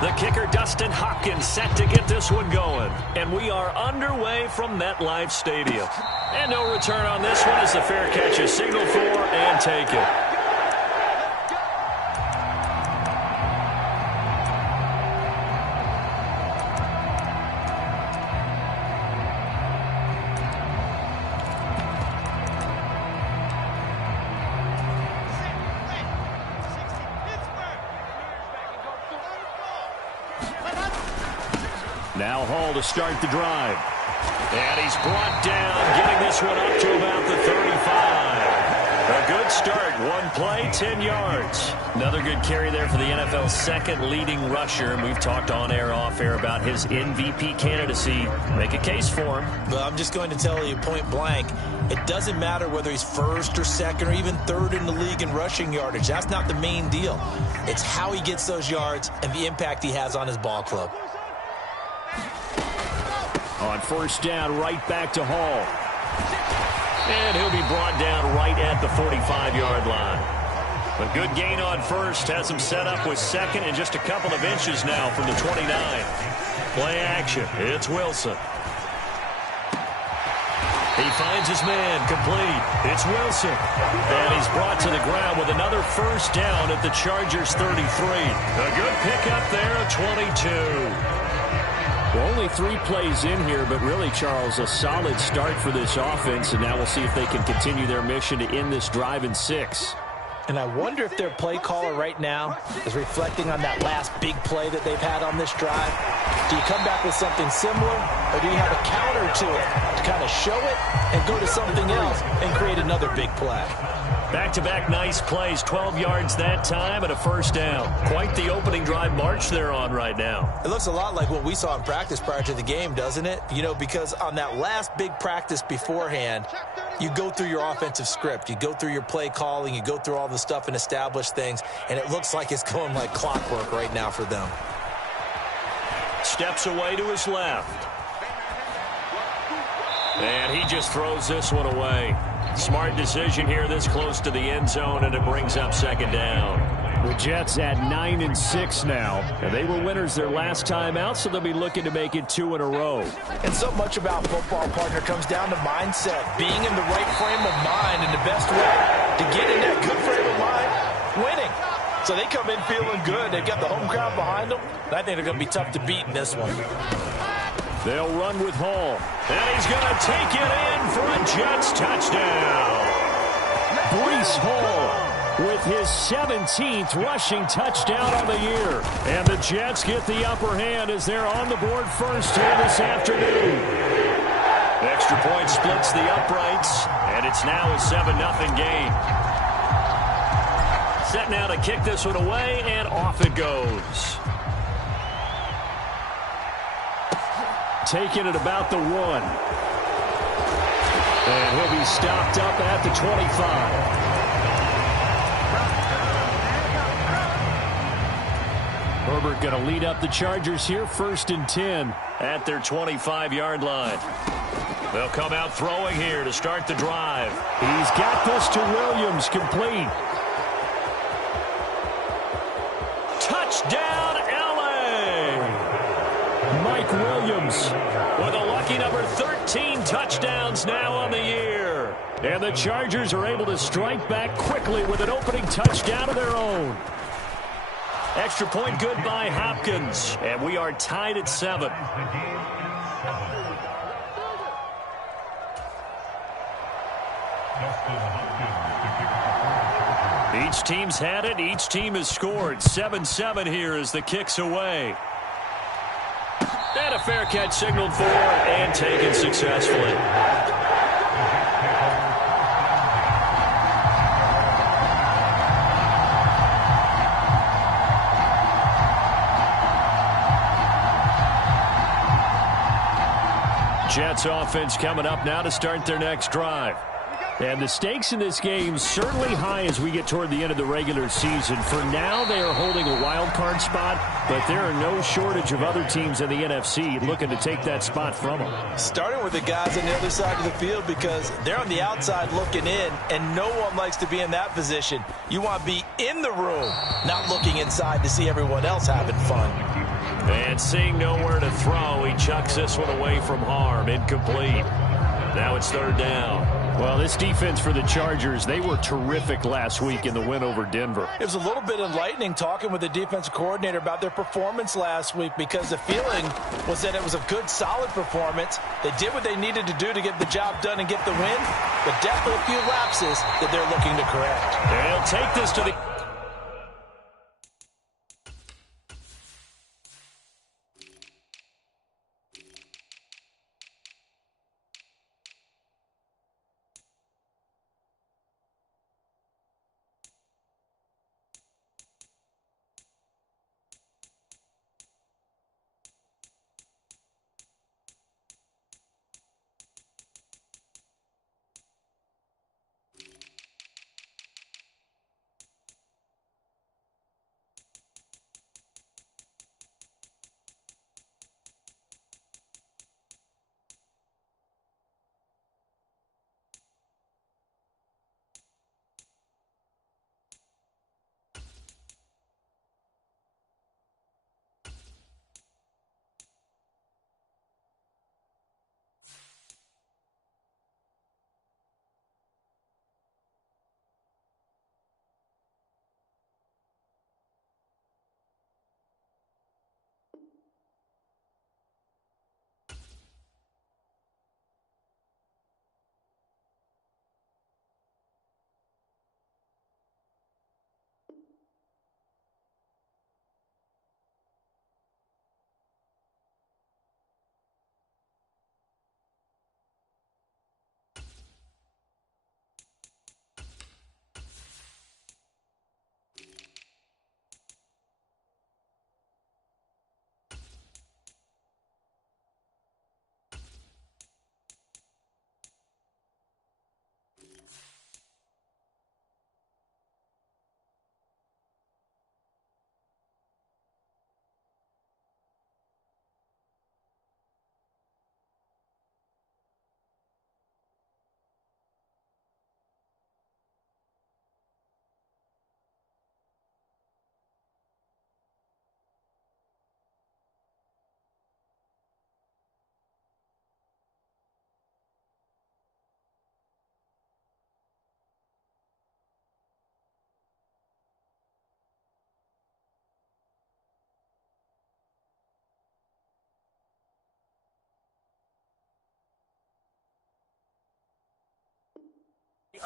The kicker, Dustin Hopkins, set to get this one going. And we are underway from MetLife Stadium. And no return on this one as the fair catch is signaled for and taken. Now Hall to start the drive. And he's brought down, getting this one up to about the 35. A good start. One play, 10 yards. Another good carry there for the NFL's second leading rusher. And we've talked on air, off air about his MVP candidacy. Make a case for him. Well, I'm just going to tell you point blank, it doesn't matter whether he's first or second or even third in the league in rushing yardage. That's not the main deal. It's how he gets those yards and the impact he has on his ball club. On first down, right back to Hall. And he'll be brought down right at the 45-yard line. A good gain on first has him set up with second and just a couple of inches now from the 29. Play action. It's Wilson. He finds his man, complete. It's Wilson. And he's brought to the ground with another first down at the Chargers' 33. A good pickup there at 22. Well, only 3 plays in here, but really, Charles, a solid start for this offense, and now we'll see if they can continue their mission to end this drive in 6. And I wonder if their play caller right now is reflecting on that last big play that they've had on this drive. Do you come back with something similar, or do you have a counter to it to kind of show it and go to something else and create another big play? Back-to-back nice plays, 12 yards that time and a first down. Quite the opening drive march they're on right now. It looks a lot like what we saw in practice prior to the game, doesn't it? You know, because on that last big practice beforehand, you go through your offensive script. You go through your play calling. You go through all the stuff and establish things. And it looks like it's going like clockwork right now for them. Steps away to his left. And he just throws this one away. Smart decision here this close to the end zone, and it brings up second down. The Jets at 9-6 now. And they were winners their last time out, so they'll be looking to make it 2 in a row. And so much about football, partner, comes down to mindset. Being in the right frame of mind, and the best way to get in that good frame of mind, winning. So they come in feeling good. They've got the home crowd behind them. I think they're going to be tough to beat in this one. They'll run with Hall. And he's going to take it in for a Jets touchdown. Breece Hall with his 17th rushing touchdown on the year. And the Jets get the upper hand as they're on the board first here this afternoon. Extra point splits the uprights, and it's now a 7-0 game. Set now to kick this one away, and off it goes. Taking it about the 1. And he'll be stopped up at the 25. Herbert going to lead up the Chargers here, 1st and 10 at their 25-yard line. They'll come out throwing here to start the drive. He's got this to Williams, complete. Touchdown, LA! Mike Williams with a lucky number 13 touchdowns now on the year. And the Chargers are able to strike back quickly with an opening touchdown of their own. Extra point good by Hopkins. And we are tied at 7. Each team's had it. Each team has scored. 7-7 here as the kick's away. And a fair catch signaled for and taken successfully. Jets offense coming up now to start their next drive. And the stakes in this game certainly high as we get toward the end of the regular season. For now, they are holding a wild card spot, but there are no shortage of other teams in the NFC looking to take that spot from them. Starting with the guys on the other side of the field because they're on the outside looking in, and no one likes to be in that position. You want to be in the room, not looking inside to see everyone else having fun. And seeing nowhere to throw, he chucks this one away from harm. Incomplete. Now it's third down. Well, this defense for the Chargers, they were terrific last week in the win over Denver. It was a little bit enlightening talking with the defensive coordinator about their performance last week because the feeling was that it was a good, solid performance. They did what they needed to do to get the job done and get the win, but definitely a few lapses that they're looking to correct. They'll take this to the...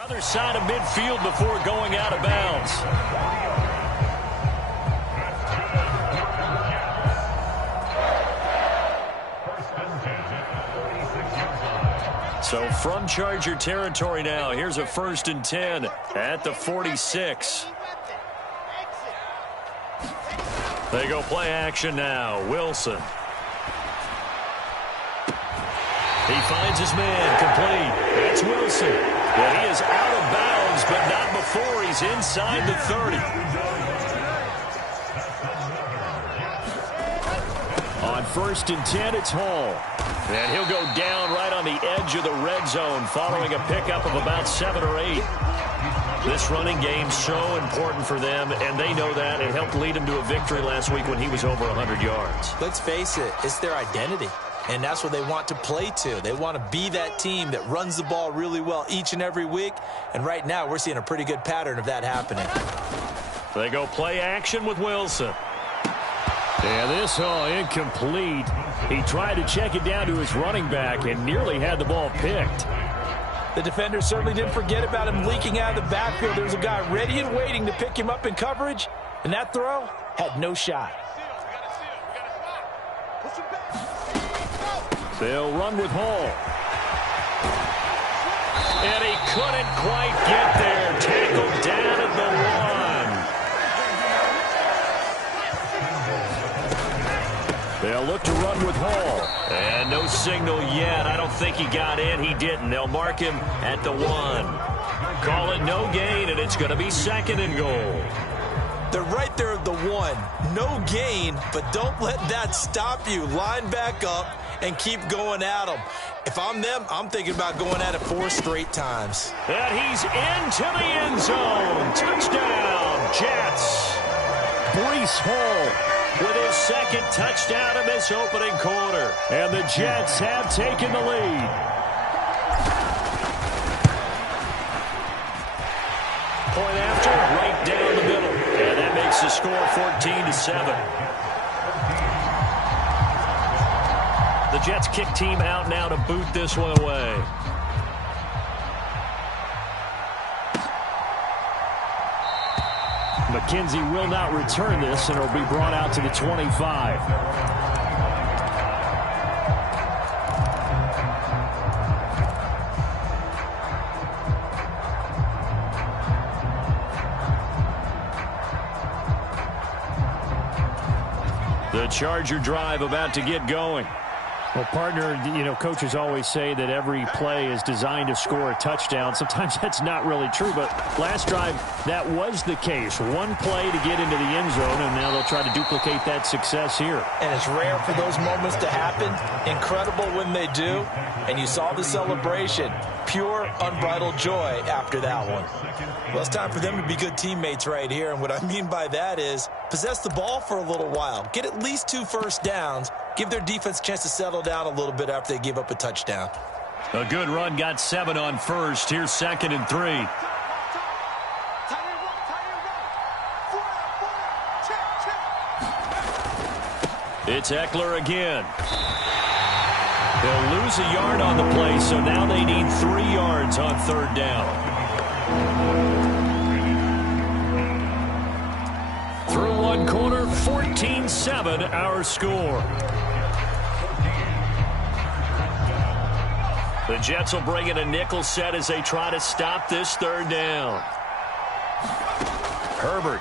Other side of midfield before going out of bounds. So from Charger territory now, here's a 1st and 10 at the 46. They go play action now. Wilson. He finds his man, complete. That's Wilson. Well, he is out of bounds, but not before he's inside the 30. On 1st and 10, it's Hall. And he'll go down right on the edge of the red zone following a pickup of about 7 or 8. This running game so important for them, and they know that. It helped lead him to a victory last week when he was over 100 yards. Let's face it, it's their identity. And that's what they want to play to. They want to be that team that runs the ball really well each and every week. And right now, we're seeing a pretty good pattern of that happening. They go play action with Wilson. And this, incomplete. He tried to check it down to his running back and nearly had the ball picked. The defender certainly didn't forget about him leaking out of the backfield. There was a guy ready and waiting to pick him up in coverage. And that throw had no shot. They'll run with Hall. And he couldn't quite get there. Tackled down at the 1. They'll look to run one with Hall. And no signal yet. I don't think he got in. He didn't. They'll mark him at the 1. Call it no gain, and it's going to be 2nd and goal. They're right there at the 1. No gain, but don't let that stop you. Line back up and keep going at them. If I'm them, I'm thinking about going at it 4 straight times. And he's into the end zone. Touchdown, Jets. Breece Hall With his 2nd touchdown in this opening quarter. And the Jets have taken the lead. Point after, right down the middle. And that makes the score 14-7. The Jets kick team out now to boot this one away. McKenzie will not return this, and it'll be brought out to the 25. The Charger drive about to get going. Well, partner, coaches always say that every play is designed to score a touchdown. Sometimes that's not really true, but last drive, that was the case. One play to get into the end zone, and now they'll try to duplicate that success here. And it's rare for those moments to happen. Incredible when they do. And you saw the celebration. Pure, unbridled joy after that one. Well, it's time for them to be good teammates right here. And what I mean by that is possess the ball for a little while. Get at least 2 first downs. Give their defense a chance to settle down a little bit after they give up a touchdown. A good run, got 7 on first. Here's 2nd and 3. It's Eckler again. They'll lose a yard on the play, so now they need 3 yards on 3rd down. Through one quarter, 14-7 our score. The Jets will bring in a nickel set as they try to stop this 3rd down. Herbert.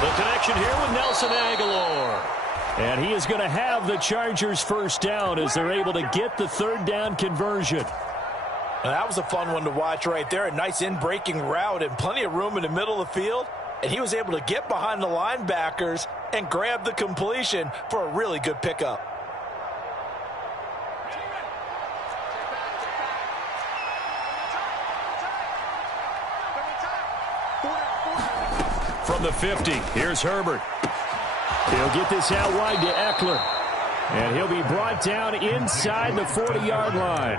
The connection here with Nelson Aguilar. And he is going to have the Chargers' first down as they're able to get the 3rd down conversion. Now, that was a fun one to watch right there. A nice in-breaking route and plenty of room in the middle of the field. And he was able to get behind the linebackers and grab the completion for a really good pickup. From the 50, here's Herbert. He'll get this out wide to Eckler. And he'll be brought down inside the 40-yard line.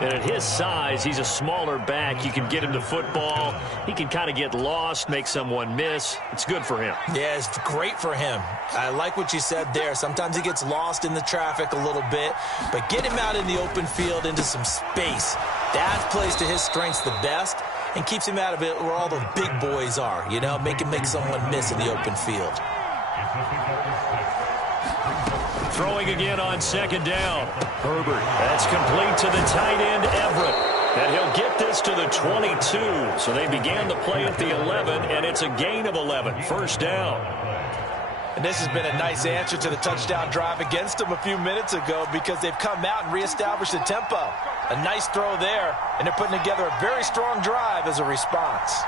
And at his size, he's a smaller back. You can get him the football. He can kind of get lost, make someone miss. It's good for him. Yeah, it's great for him. I like what you said there. Sometimes he gets lost in the traffic a little bit. But get him out in the open field into some space. That plays to his strengths the best and keeps him out of it where all the big boys are. Make him make someone miss in the open field. Throwing again on 2nd down. Herbert. That's complete to the tight end, Everett. And he'll get this to the 22. So they began the play at the 11, and it's a gain of 11. First down. And this has been a nice answer to the touchdown drive against them a few minutes ago because they've come out and reestablished the tempo. A nice throw there, and they're putting together a very strong drive as a response.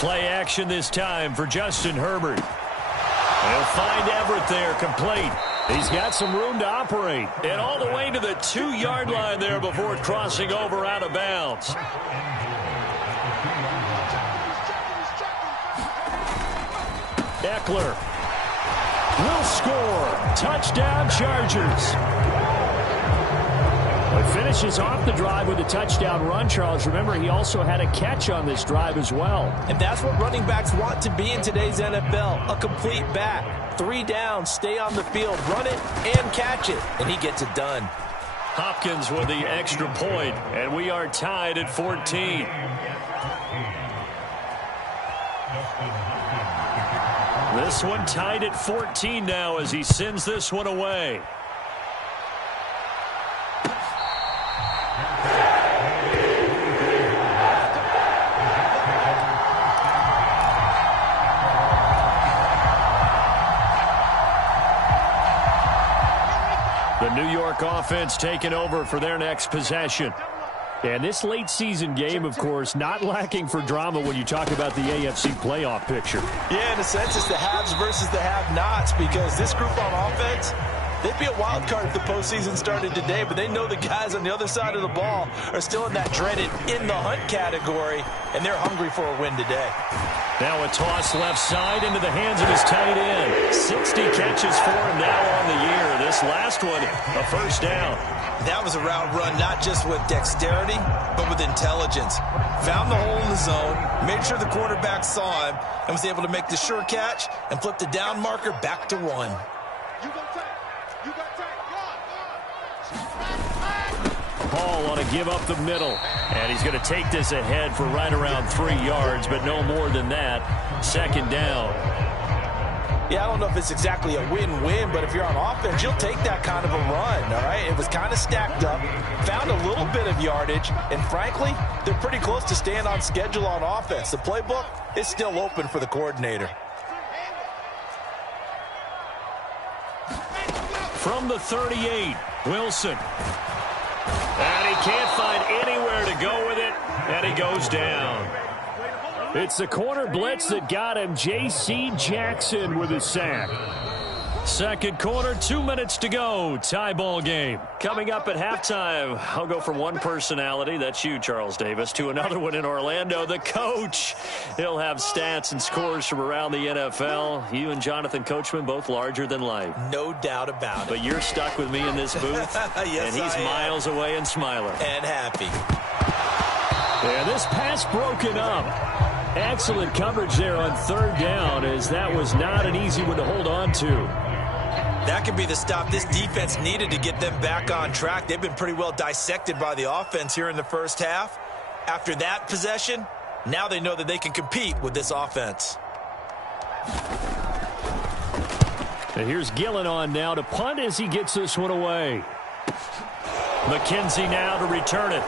Play action this time for Justin Herbert. They'll find Everett there, complete. He's got some room to operate. And all the way to the 2-yard line there before crossing over out of bounds. Eckler will score. Touchdown, Chargers. Well, he finishes off the drive with a touchdown run, Charles. Remember, he also had a catch on this drive as well. And that's what running backs want to be in today's NFL, a complete back. 3 downs, stay on the field, run it, and catch it. And he gets it done. Hopkins with the extra point, and we are tied at 14. This one tied at 14 now as he sends this one away. York offense taking over for their next possession. And this late season game, of course, not lacking for drama when you talk about the AFC playoff picture. Yeah, in a sense, it's the haves versus the have-nots, because this group on offense, they'd be a wild card if the postseason started today, but they know the guys on the other side of the ball are still in that dreaded in-the-hunt category, and they're hungry for a win today. Now a toss left side into the hands of his tight end. 60 catches for him now on the year. This last one, a first down. That was a route run not just with dexterity, but with intelligence. Found the hole in the zone, made sure the quarterback saw him, and was able to make the sure catch and flip the down marker back to 1. Hall on a give up the middle. And he's going to take this ahead for right around 3 yards, but no more than that. Second down. Yeah, I don't know if it's exactly a win-win, but if you're on offense, you'll take that kind of a run, all right? It was kind of stacked up, found a little bit of yardage, and frankly, they're pretty close to staying on schedule on offense. The playbook is still open for the coordinator. From the 38, Wilson. And he can't find anywhere to go with it, and he goes down. It's the corner blitz that got him. J.C. Jackson with a sack. Second quarter, 2 minutes to go. Tie ball game. Coming up at halftime, I'll go from one personality, that's you, Charles Davis, to another one in Orlando, the coach. He'll have stats and scores from around the NFL. You and Jonathan Coachman, both larger than life. No doubt about it. But you're stuck with me in this booth, yes, and he's miles away and smiling. And happy. Yeah, this pass broken up. Excellent coverage there on third down, as that was not an easy one to hold on to. That could be the stop this defense needed to get them back on track. They've been pretty well dissected by the offense here in the first half. After that possession, now they know that they can compete with this offense. And here's Gillen on now to punt as he gets this one away. McKenzie now to return it.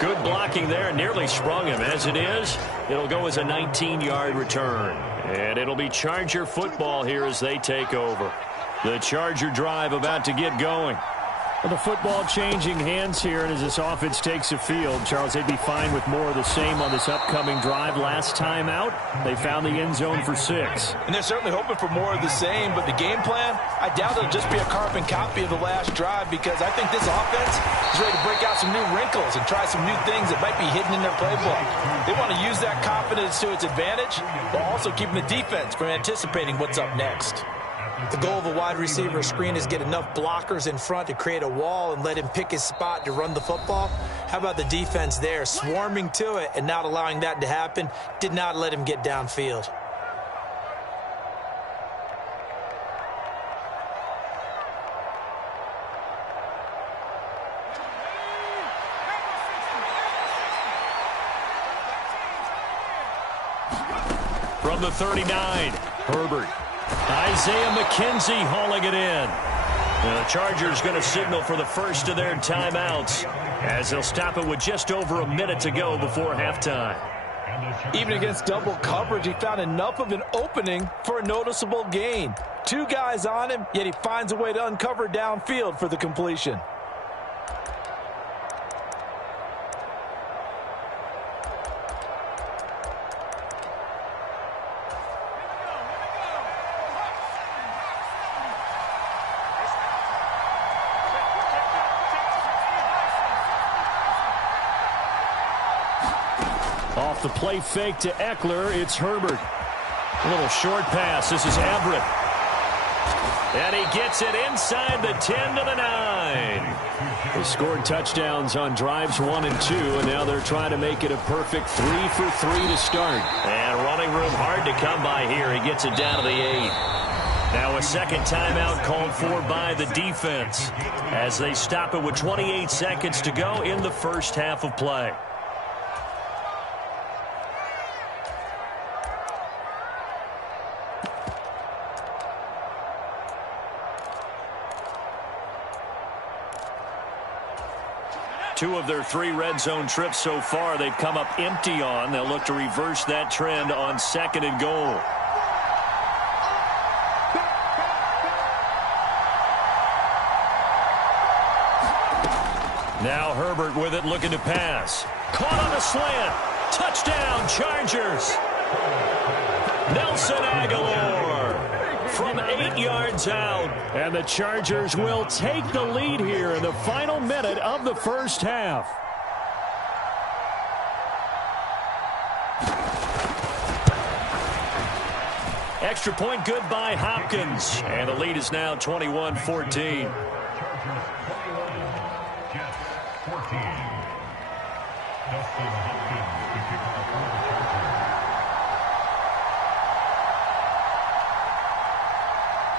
Good blocking there, nearly sprung him. As it is, it'll go as a 19-yard return. And it'll be Charger football here as they take over. The Charger drive about to get going. Well, the football changing hands here, and as this offense takes the field, Charles, they'd be fine with more of the same on this upcoming drive. Last time out, they found the end zone for 6. And they're certainly hoping for more of the same, but the game plan, I doubt it'll just be a carbon copy of the last drive, because I think this offense is ready to break out some new wrinkles and try some new things that might be hidden in their playbook. They want to use that confidence to its advantage, while also keeping the defense from anticipating what's up next. The goal of a wide receiver screen is get enough blockers in front to create a wall and let him pick his spot to run the football. How about the defense there, swarming to it and not allowing that to happen? Did not let him get downfield. From the 39, Herbert. Isaiah McKenzie hauling it in. The Chargers going to signal for the first of their timeouts as they'll stop it with just over a minute to go before halftime. Even against double coverage, he found enough of an opening for a noticeable gain. 2 guys on him, yet he finds a way to uncover downfield for the completion. Off the play fake to Eckler, it's Herbert. A little short pass. This is Everett. And he gets it inside the 10 to the 9. They scored touchdowns on drives 1 and 2, and now they're trying to make it a perfect 3 for 3 to start. And running room hard to come by here. He gets it down to the 8. Now a second timeout called for by the defense as they stop it with 28 seconds to go in the first half of play. Two of their 3 red zone trips so far, they've come up empty on. They'll look to reverse that trend on second and goal. Now Herbert with it, looking to pass. Caught on the slant. Touchdown, Chargers. Nelson Aguilar from 8 yards out. And the Chargers will take the lead here in the final minute of the first half. Extra point good by Hopkins. And the lead is now 21-14.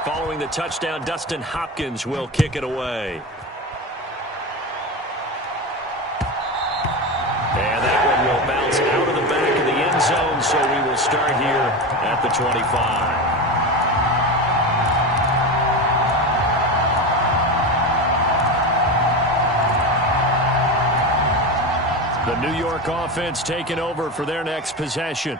Following the touchdown, Dustin Hopkins will kick it away. And that one will bounce out of the back of the end zone, so we will start here at the 25. The New York offense taking over for their next possession.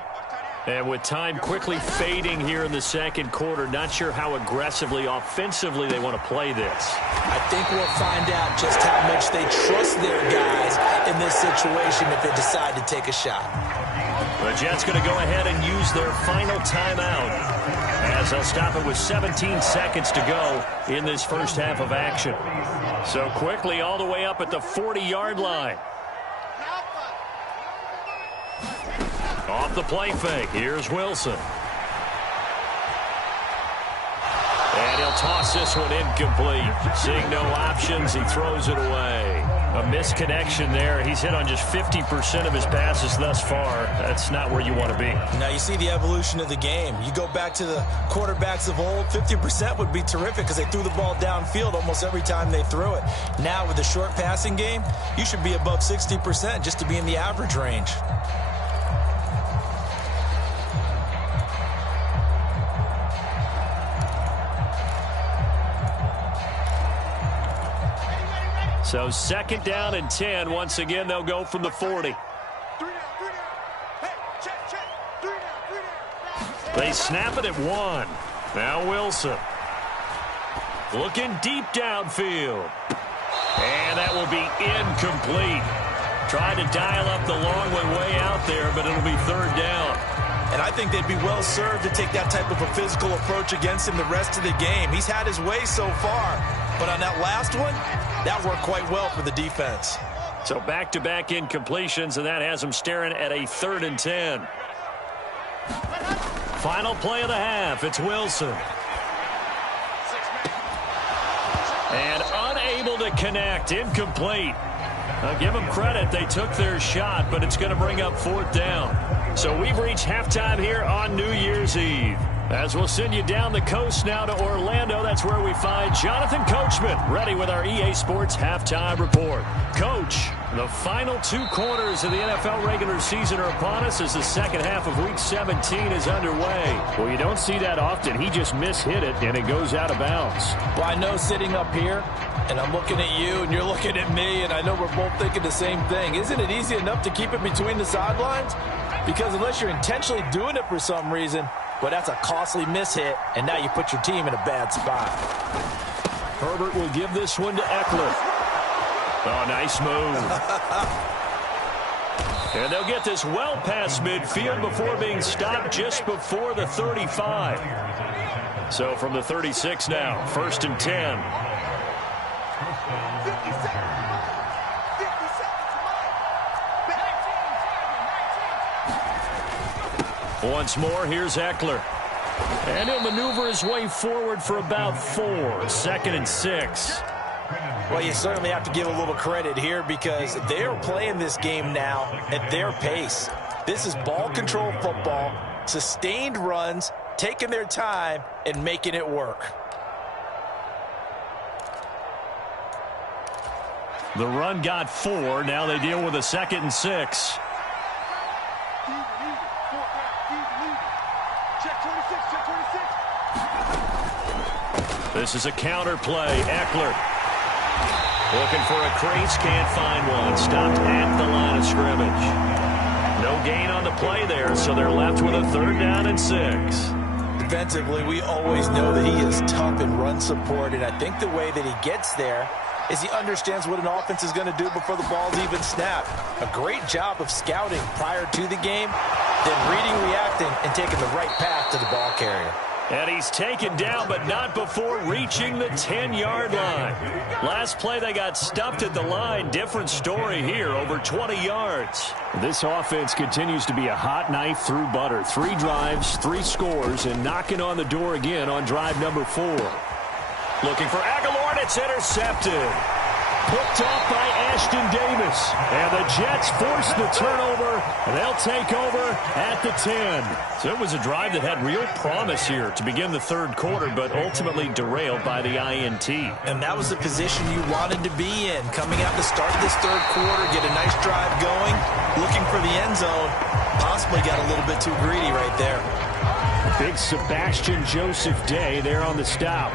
And with time quickly fading here in the second quarter, not sure how aggressively, offensively they want to play this. I think we'll find out just how much they trust their guys in this situation if they decide to take a shot. The Jets going to go ahead and use their final timeout as they'll stop it with 17 seconds to go in this first half of action. So quickly all the way up at the 40-yard line. Off the play fake. Here's Wilson. And he'll toss this one incomplete. Seeing no options, he throws it away. A misconnection there. He's hit on just 50% of his passes thus far. That's not where you want to be. Now you see the evolution of the game. You go back to the quarterbacks of old, 50% would be terrific because they threw the ball downfield almost every time they threw it. Now with the short passing game, you should be above 60% just to be in the average range. So second down and 10. Once again, they'll go from the 40. They snap it at 1. Now Wilson. Looking deep downfield. And that will be incomplete. Trying to dial up the long way out there, but it'll be third down. And I think they'd be well served to take that type of a physical approach against him the rest of the game. He's had his way so far. But on that last one, that worked quite well for the defense. So back-to-back incompletions, and that has them staring at a 3rd and 10. Final play of the half. It's Wilson. And unable to connect. Incomplete. I'll give them credit. They took their shot, but it's going to bring up 4th down. So we've reached halftime here on New Year's Eve. As we'll send you down the coast now to Orlando, that's where we find Jonathan Coachman, ready with our EA Sports Halftime Report. Coach, the final 2 quarters of the NFL regular season are upon us as the second half of Week 17 is underway. Well, you don't see that often. He just mishit it, and it goes out of bounds. Well, I know sitting up here, and I'm looking at you, and you're looking at me, and I know we're both thinking the same thing. Isn't it easy enough to keep it between the sidelines? Because unless you're intentionally doing it for some reason, well, that's a costly mishit, and now you put your team in a bad spot. Herbert will give this one to Eckler. Oh, nice move. And they'll get this well past midfield before being stopped just before the 35. So from the 36 now, 1st and 10. Once more, here's Eckler. And he'll maneuver his way forward for about 4. 2nd and 6. Well, you certainly have to give a little credit here because they're playing this game now at their pace. This is ball control football, sustained runs, taking their time, and making it work. The run got 4. Now they deal with a 2nd and 6. This is a counter play. Eckler looking for a crease, can't find one. Stopped at the line of scrimmage. No gain on the play there, so they're left with a 3rd down and 6. Defensively, we always know that he is tough in run support, and I think the way that he gets there is he understands what an offense is going to do before the ball's even snapped. A great job of scouting prior to the game, then reading, reacting, and taking the right path to the ball carrier. And he's taken down, but not before reaching the 10-yard line. Last play, they got stuffed at the line. Different story here, over 20 yards. This offense continues to be a hot knife through butter. 3 drives, 3 scores, and knocking on the door again on drive number 4. Looking for Aguilar, and it's intercepted. Picked off by Ashton Davis. And the Jets force the turnover, and they'll take over at the 10. So it was a drive that had real promise here to begin the third quarter, but ultimately derailed by the INT. And that was the position you wanted to be in. Coming out to start this third quarter, get a nice drive going, looking for the end zone. Possibly got a little bit too greedy right there. Big Sebastian Joseph Day there on the stop.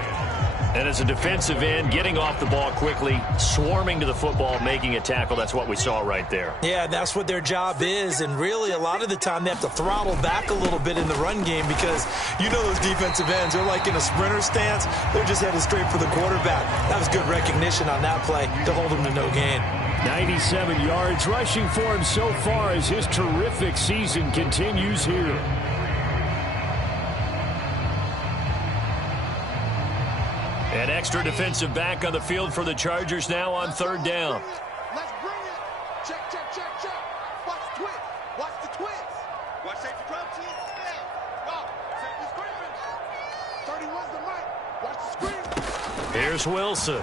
And as a defensive end, getting off the ball quickly, swarming to the football, making a tackle, that's what we saw right there. Yeah, that's what their job is, and really a lot of the time they have to throttle back a little bit in the run game because you know those defensive ends, they're like in a sprinter stance. They're just headed straight for the quarterback. That was good recognition on that play to hold him to no gain. 97 yards rushing for him so far as his terrific season continues here. An extra defensive back on the field for the Chargers now on third down. Let's bring it. Check, check, check, check. Watch the twist. Watch the twist. Watch safety drum team. Yeah. Go. Safety screaming. 31's the mic. Watch the screen. Here's Wilson.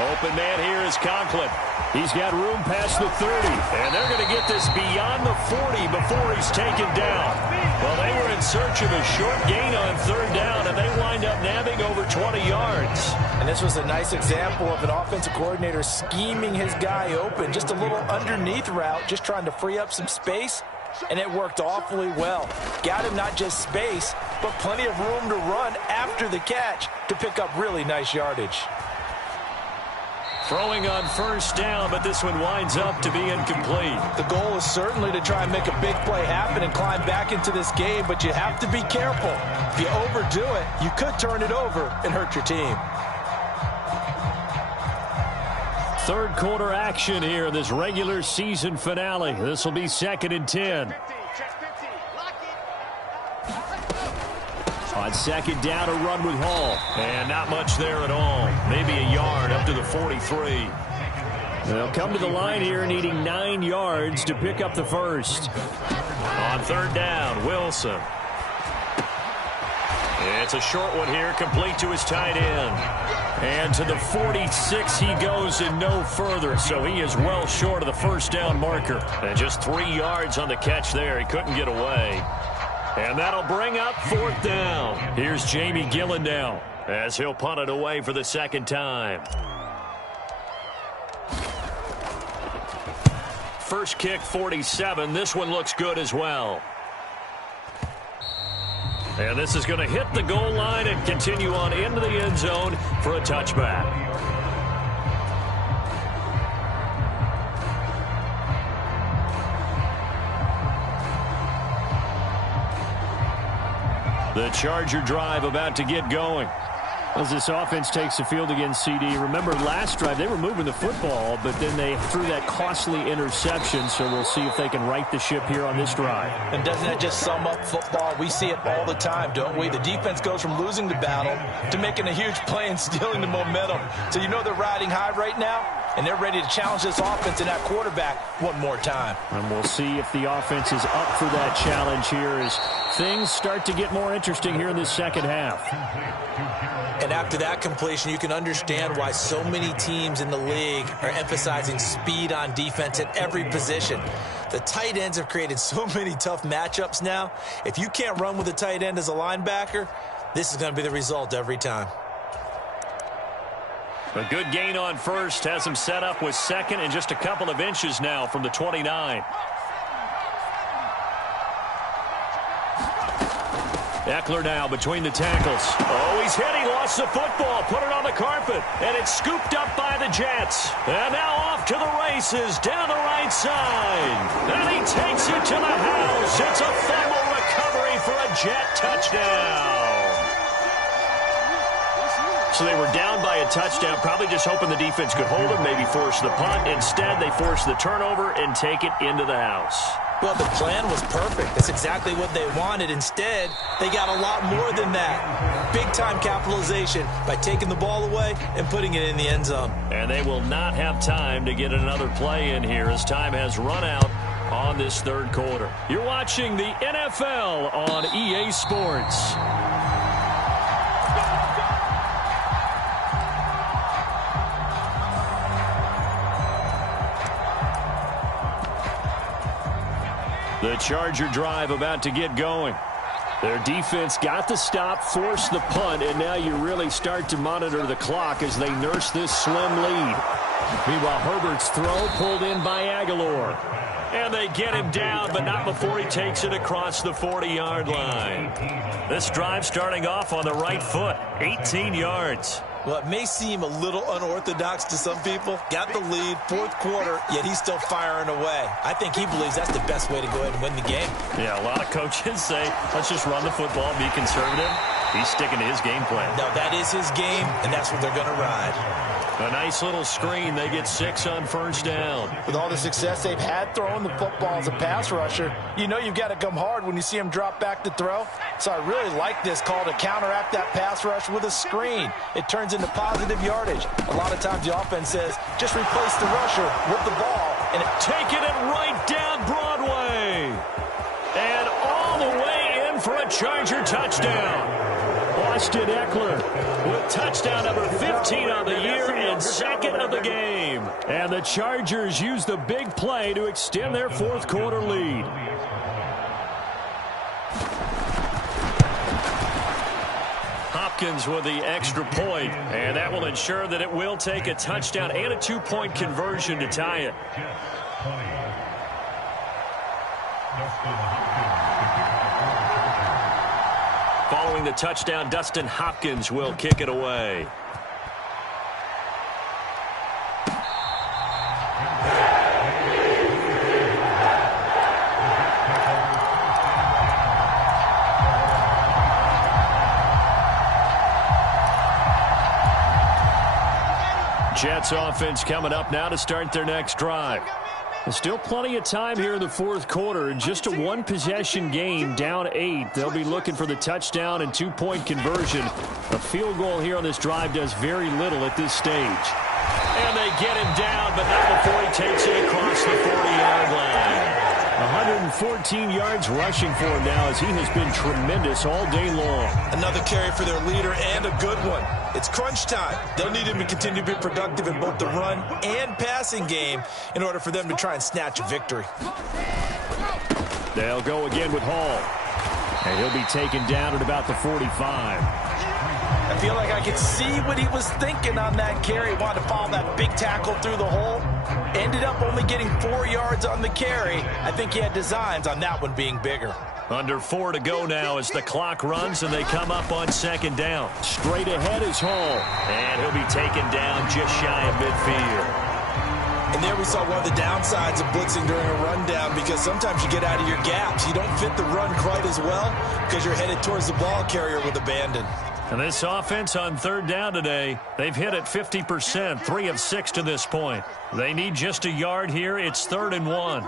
Open man here is Conklin. He's got room past the 30. And they're going to get this beyond the 40 before he's taken down. Well, they were in search of a short gain on third down, and they wind up nabbing over 20 yards. And this was a nice example of an offensive coordinator scheming his guy open. Just a little underneath route, just trying to free up some space, and it worked awfully well. Got him not just space, but plenty of room to run after the catch to pick up really nice yardage. Throwing on first down, but this one winds up to be incomplete. The goal is certainly to try and make a big play happen and climb back into this game, but you have to be careful. If you overdo it, you could turn it over and hurt your team. Third quarter action here, this regular season finale. This will be 2nd and 10. On second down, a run with Hall. And not much there at all. Maybe a yard up to the 43. They'll come to the line here needing 9 yards to pick up the first. On third down, Wilson. It's a short one here, complete to his tight end. And to the 46 he goes and no further. So he is well short of the first down marker. And just 3 yards on the catch there. He couldn't get away. And that'll bring up 4th down. Here's Jamie Gillen now as he'll punt it away for the second time. First kick, 47. This one looks good as well. And this is going to hit the goal line and continue on into the end zone for a touchback. The Charger drive about to get going. As this offense takes the field against CD. Remember, last drive, they were moving the football, but then they threw that costly interception, so we'll see if they can right the ship here on this drive. And doesn't that just sum up football? We see it all the time, don't we? The defense goes from losing the battle to making a huge play and stealing the momentum. So you know they're riding high right now, and they're ready to challenge this offense and that quarterback one more time. And we'll see if the offense is up for that challenge here as things start to get more interesting here in this second half. And after that completion, you can understand why so many teams in the league are emphasizing speed on defense at every position. The tight ends have created so many tough matchups now. If you can't run with a tight end as a linebacker, this is going to be the result every time. A good gain on first has him set up with second and just a couple of inches now from the 29. Eckler now between the tackles. Oh, he's hit. He lost the football. Put it on the carpet. And it's scooped up by the Jets. And now off to the races down the right side. And he takes it to the house. It's a fumble recovery for a Jet touchdown. So they were down by a touchdown, probably just hoping the defense could hold them, maybe force the punt. Instead, they force the turnover and take it into the house. Well, the plan was perfect. That's exactly what they wanted. Instead, they got a lot more than that. Big-time capitalization by taking the ball away and putting it in the end zone. And they will not have time to get another play in here as time has run out on this third quarter. You're watching the NFL on EA Sports. The Charger drive about to get going. Their defense got the stop, forced the punt, and now you really start to monitor the clock as they nurse this slim lead. Meanwhile, Herbert's throw pulled in by Aguilar. And they get him down, but not before he takes it across the 40-yard line. This drive starting off on the right foot, 18 yards. Well, it may seem a little unorthodox to some people. Got the lead, fourth quarter, yet he's still firing away. I think he believes that's the best way to go ahead and win the game. Yeah, a lot of coaches say, let's just run the football, be conservative. He's sticking to his game plan. No, that is his game, and that's what they're going to ride. A nice little screen. They get 6 on first down. With all the success they've had throwing the football as a pass rusher, you know you've got to come hard when you see him drop back to throw. So I really like this call to counteract that pass rush with a screen. It turns into positive yardage. A lot of times the offense says, just replace the rusher with the ball. And taking it right down Broadway. And all the way in for a Charger touchdown. Austin Eckler with touchdown number 15 on the year and second of the game. And the Chargers use the big play to extend their fourth quarter lead. Hopkins with the extra point, and that will ensure that it will take a touchdown and a 2-point conversion to tie it. Following the touchdown, Dustin Hopkins will kick it away. Jets offense coming up now to start their next drive. There's still plenty of time here in the fourth quarter. Just a one-possession game, down 8. They'll be looking for the touchdown and 2-point conversion. A field goal here on this drive does very little at this stage. And they get him down, but not before he takes it across the 40-yard line. 114 yards rushing for him now as he has been tremendous all day long. Another carry for their leader and a good one. It's crunch time. They'll need him to continue to be productive in both the run and passing game in order for them to try and snatch a victory. They'll go again with Hall. And he'll be taken down at about the 45. I feel like I could see what he was thinking on that carry. Wanted to follow that big tackle through the hole. Ended up only getting 4 yards on the carry. I think he had designs on that one being bigger. Under 4 to go now as the clock runs and they come up on second down. Straight ahead is Hall. And he'll be taken down just shy of midfield. And there we saw one of the downsides of blitzing during a rundown, because sometimes you get out of your gaps. You don't fit the run quite as well because you're headed towards the ball carrier with abandon. And this offense on third down today, they've hit it 50%, 3 of 6 to this point. They need just a yard here. It's 3rd and 1.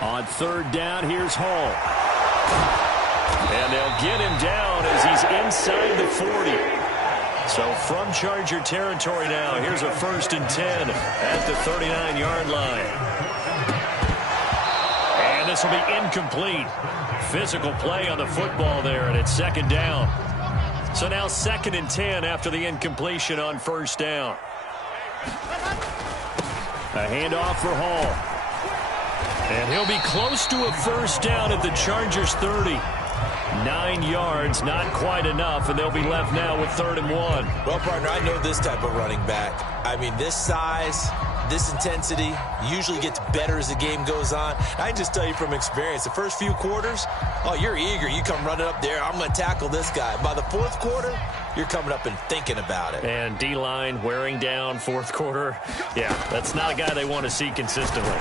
On third down, here's Hall. And they'll get him down as he's inside the 40. So from Charger territory now, here's a 1st and 10 at the 39-yard line. And this will be incomplete. Physical play on the football there, and it's second down. So now 2nd and 10 after the incompletion on first down. A handoff for Hall. And he'll be close to a first down at the Chargers 30. 9 yards, not quite enough, and they'll be left now with 3rd and 1. Well, partner, I know this type of running back. I mean, this size, this intensity usually gets better as the game goes on. I can just tell you from experience, the first few quarters, oh, you're eager. You come running up there, I'm going to tackle this guy. By the fourth quarter, you're coming up and thinking about it. And D-line wearing down fourth quarter. Yeah, that's not a guy they want to see consistently.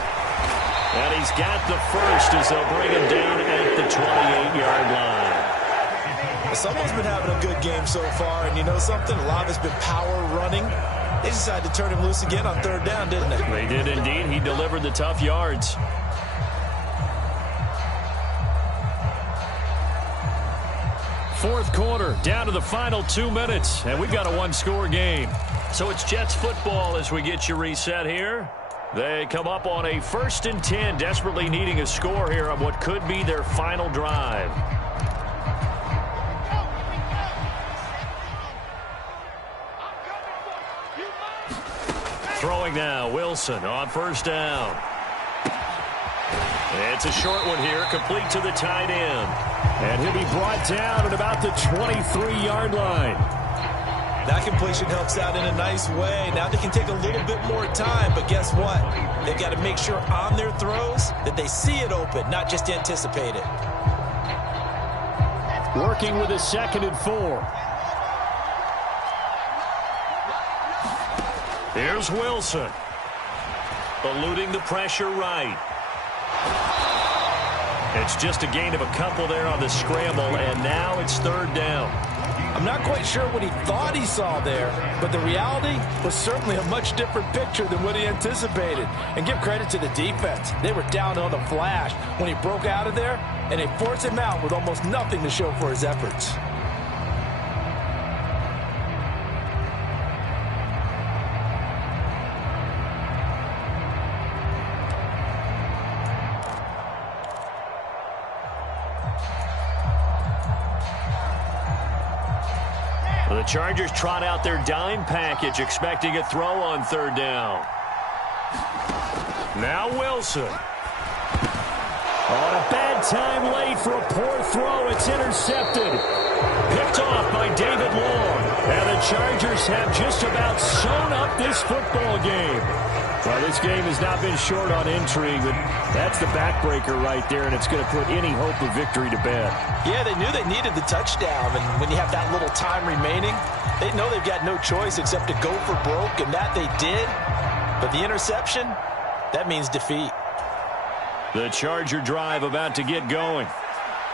And he's got the first as they'll bring him down at the 28-yard line. Someone's been having a good game so far, and you know something? A lot of it's been power running. They decided to turn him loose again on third down, didn't they? They did indeed. He delivered the tough yards. Fourth quarter, down to the final 2 minutes, and we've got a one-score game. So it's Jets football as we get you reset here. They come up on a 1st and 10, desperately needing a score here on what could be their final drive. Throwing now, Wilson on 1st down. It's a short one here, complete to the tight end. And he'll be brought down at about the 23-yard line. That completion helps out in a nice way. Now they can take a little bit more time, but guess what? They've got to make sure on their throws that they see it open, not just anticipate it. Working with a 2nd and 4. Here's Wilson. Eluding the pressure right. It's just a gain of a couple there on the scramble, and now it's 3rd down. I'm not quite sure what he thought he saw there, but the reality was certainly a much different picture than what he anticipated. And give credit to the defense. They were down on the flash when he broke out of there, and they forced him out with almost nothing to show for his efforts. The Chargers trot out their dime package, expecting a throw on 3rd down. Now Wilson. On a bad time late for a poor throw. It's intercepted. Picked off by David Long. And the Chargers have just about sewn up this football game. Well, this game has not been short on intrigue, but that's the backbreaker right there, and it's going to put any hope of victory to bed. Yeah, they knew they needed the touchdown, and when you have that little time remaining, they know they've got no choice except to go for broke, and that they did. But the interception, that means defeat. The Charger drive about to get going.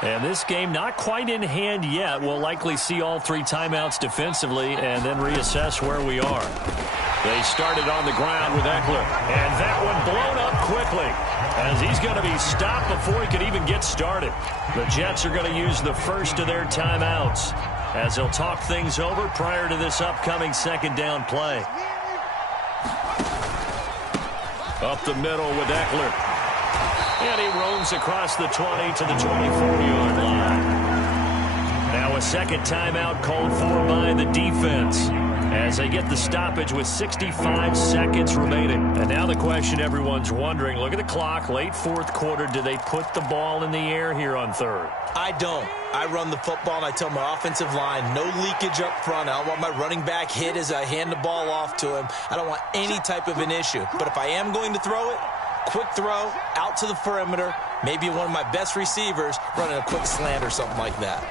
And this game not quite in hand yet. We'll likely see all 3 timeouts defensively and then reassess where we are. They started on the ground with Eckler. And that one blown up quickly as he's going to be stopped before he could even get started. The Jets are going to use the first of their timeouts as they'll talk things over prior to this upcoming 2nd down play. Up the middle with Eckler. And he roams across the 20 to the 24-yard line. Now a 2nd timeout called for by the defense as they get the stoppage with 65 seconds remaining. And now the question everyone's wondering, look at the clock, late 4th quarter, do they put the ball in the air here on 3rd? I don't. I run the football, and I tell my offensive line, no leakage up front. I don't want my running back hit as I hand the ball off to him. I don't want any type of an issue. But if I am going to throw it, quick throw, out to the perimeter, maybe one of my best receivers running a quick slant or something like that.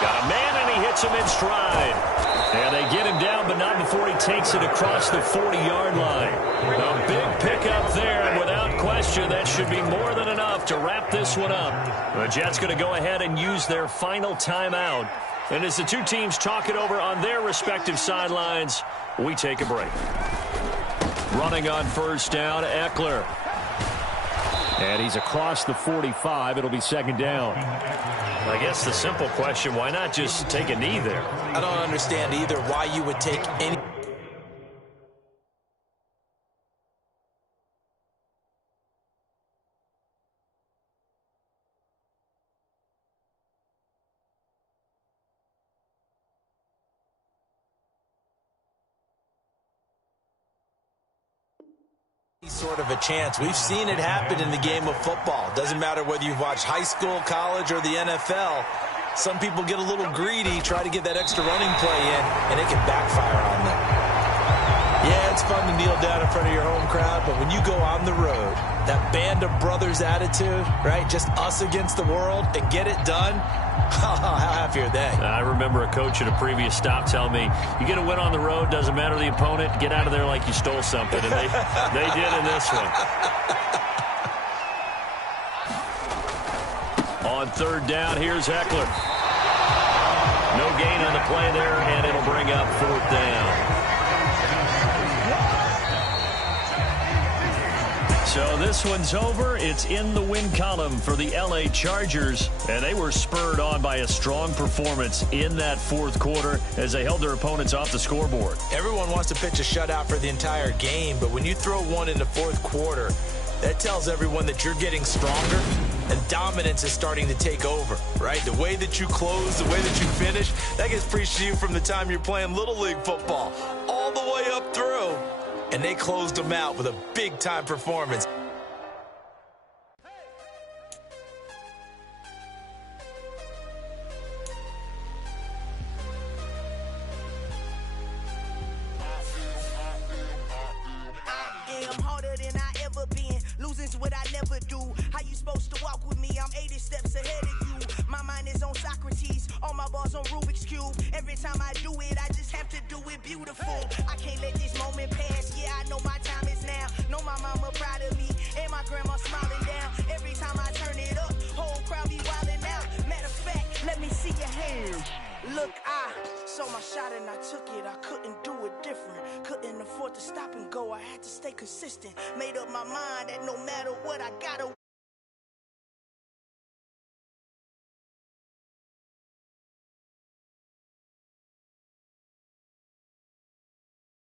Got a man, and he hits him in stride. And they get him down, but not before he takes it across the 40-yard line. A big pickup there, and without question, that should be more than enough to wrap this one up. The Jets going to go ahead and use their final timeout. And as the 2 teams talk it over on their respective sidelines, we take a break. Running on 1st down, Eckler. And he's across the 45. It'll be 2nd down. I guess the simple question, why not just take a knee there? I don't understand either why you would take any... sort of a chance. We've seen it happen in the game of football. Doesn't matter whether you've watched high school, college, or the NFL. Some people get a little greedy, try to get that extra running play in, and it can backfire on them. Yeah, it's fun to kneel down in front of your home crowd, but when you go on the road, that band of brothers attitude, right, just us against the world, and get it done, how happy are they? I remember a coach at a previous stop telling me, you get a win on the road, doesn't matter the opponent, get out of there like you stole something. And they did in this one. On On third down, here's Eckler. No gain on the play there, and it'll bring up fourth down. So this one's over. It's in the win column for the L.A. Chargers, and they were spurred on by a strong performance in that fourth quarter as they held their opponents off the scoreboard. Everyone wants to pitch a shutout for the entire game, but when you throw one in the fourth quarter, that tells everyone that you're getting stronger and dominance is starting to take over, right? The way that you close, the way that you finish, that gets preached to you from the time you're playing Little League football all the way up through. And they closed them out with a big-time performance. I'm harder than I ever been. Losing's what I never do. How you supposed to walk with me? I'm 80 steps ahead of you. My mind is on Socrates. All my bars on Rubik's Cube. Every time I do it, I just have to do it beautiful. I can't let this moment pass. Yeah, I know my time is now. Know my mama proud of me. And my grandma smiling down. Every time I turn it up, whole crowd be wilding out. Matter of fact, let me see your hands. Look, I saw my shot and I took it. I couldn't do it different. Couldn't afford to stop and go. I had to stay consistent. Made up my mind that no matter what, I gotta